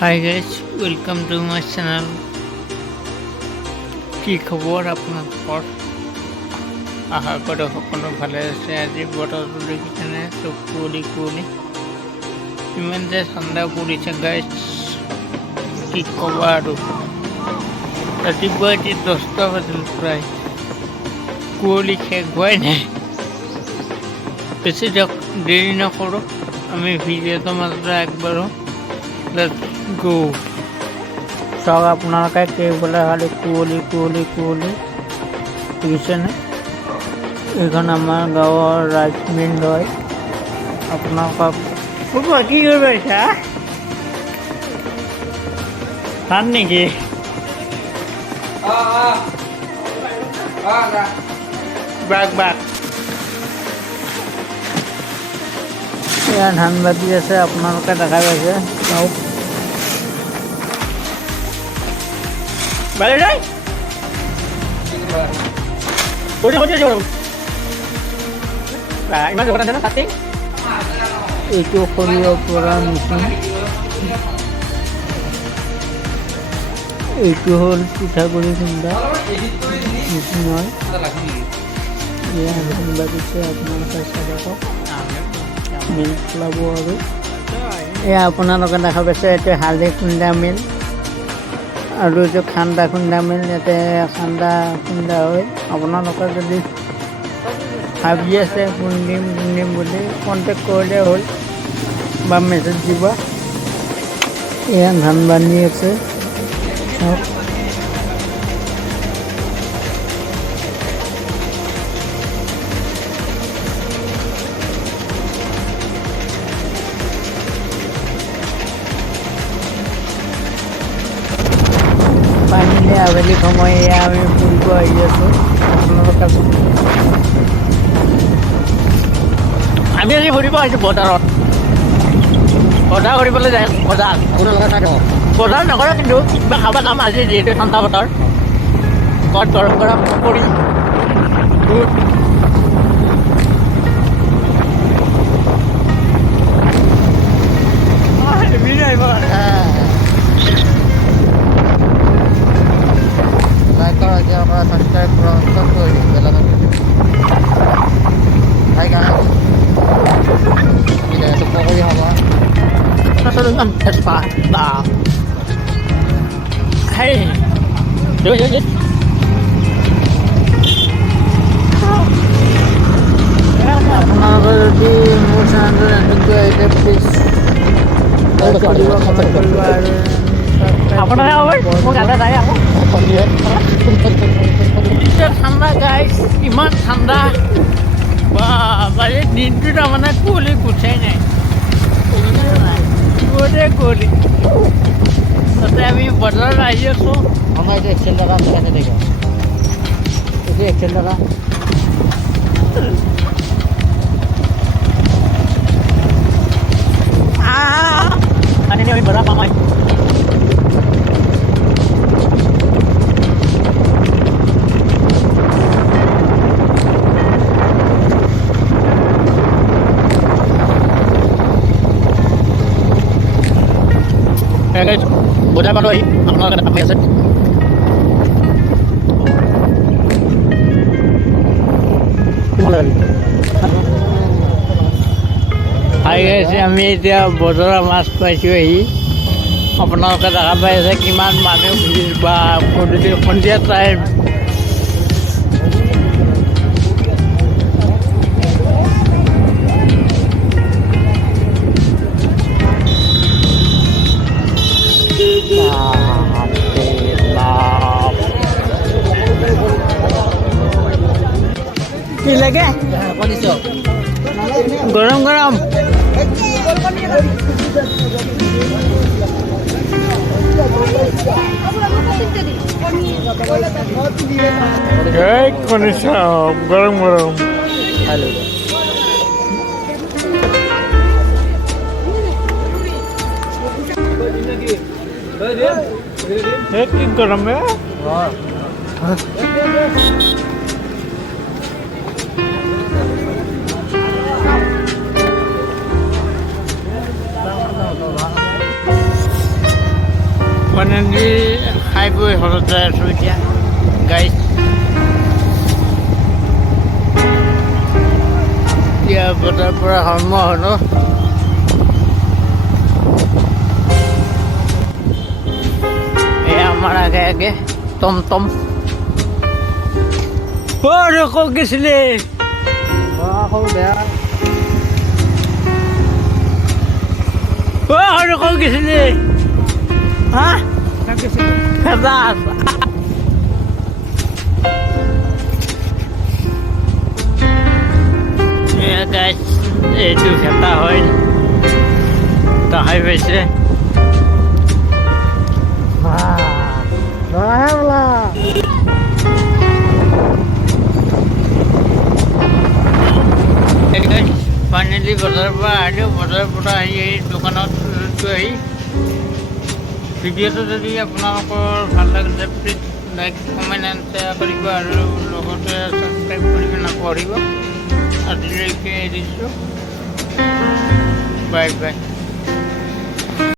Hi guys, welcome to my channel. কি খবৰ আপোনালোকৰ? আশা কৰোঁ সকলো ভালে আছে। আজি বতৰটো দেখিছেনে, চব কুঁৱলী কুঁৱলী, ইমান যে ঠাণ্ডা পৰিছে গাইজ, কি ক'বা আৰু। ৰাতিপুৱা এতিয়া 10টা বাজিল প্ৰায়, কুঁৱলী শেষ হোৱাই নাই। বেছি দেৰি নকৰোঁ, আমি ভিডিঅ'টোৰ মাজতে আগবাঢ়োঁ। লেটছ গো। চাওক আপোনালোকে কেইফালে খালি কুঁৱলী কুঁৱলী কুঁৱলী দেখিছেনে? এইখন আমাৰ গাঁৱৰ ৰাইচ মিল হয়। আপোনালোকক কি কৰিব পাৰিছা? ধান নেকি? বাঘ বাঘ এয়া ধান বাতি আছে, আপোনালোকে দেখা পাইছে। চাওক Balik dai. Udah. Nah, iman udah sana cutting. Itu korea pura mesin. Itu hol পিঠাগুড়ি খুন্দা মেচিন হয়। এয়া ধান বাতিছে, আপোনালোকে চাই থাকক। মিল চলাব আৰু এয়া আপোনালোকে দেখা পাইছে, এইটো হালধি খুন্দা মিল আৰু এইটো খান্দা খুন্দা মিল। ইয়াতে খান্দা খুন্দা হয়। আপোনালোকে যদি ভাবি আছে খুন্দিম বুলি, কণ্টেক্ট কৰিলে হ'ল বা মেছেজ দিব। এয়া ধান বান্ধি আছে। পানীলে আবেলি সময় এয়া আমি ফুৰিব আহি আছোঁ। আপোনালোকে আমি আজি ফুৰিব আহিছোঁ বজাৰত। বজাৰ কৰিবলৈ যায়। বজাৰ নকৰে, কিন্তু কিবা খাব যাম আজি, যিহেতু ঠাণ্ডা বতৰ। ঘৰত গৰম গৰম পকৰি, দুধ। Subscribe Hai guys, ini dari Pokoknya apa? Keseruan sepeda. Hai, yuk. আপনারা যদি মোর চ্যানেলে নতুন এটা প্লিজ আপনারা আবার মোক আদা যায় আকৌ ঠাণ্ডা গাইজ, ইমান ঠাণ্ডা বাৰে দিনটো। তাৰমানে কুঁৱলী গুচাই নাই, কুঁৱলী। তাতে আমি বজাৰত আহি আছোঁ। আমাৰ এইটো এক্সেল টকা আছে দেখো, এইটো এক্সেল টকা। Ini kami berapa mai? Guys, bodoh apa lagi? Apa kena apa ya sih? Hi guys, আমি এতিয়া বজাৰৰ মাছ পাইছোঁ আহি। আপোনালোকে দেখা পাই আছে কিমান মানুহ ভিৰ, বা সন্ধিয়া টাইম। কি লাগে? গৰম গৰম গৰম গৰম হ্যালো কি গৰম মানে খাই বৈ ঘৰত যাই আছোঁ এতিয়া গাড়ীত। এতিয়া বজাৰ পৰা আৰম্ভ হ'ল। এয়া আমাৰ আগে আগে টমটম। ক'ত গৈছিলি? ক'ত গৈছিলি? হা? এইটো খেতা হয়, তাহাই পাইছে। ফাইনেলি বজাৰৰ পৰা আহিলোঁ। বজাৰৰ পৰা আহি দোকানত আহি ভিডিঅ'টো যদি আপোনালোকৰ ভাল লাগিলে please like comment and share কৰিব আৰু লগতে ছাবস্ক্ৰাইব কৰিব নকৰিব। আজিলৈকে এৰিছোঁ। Bye bye.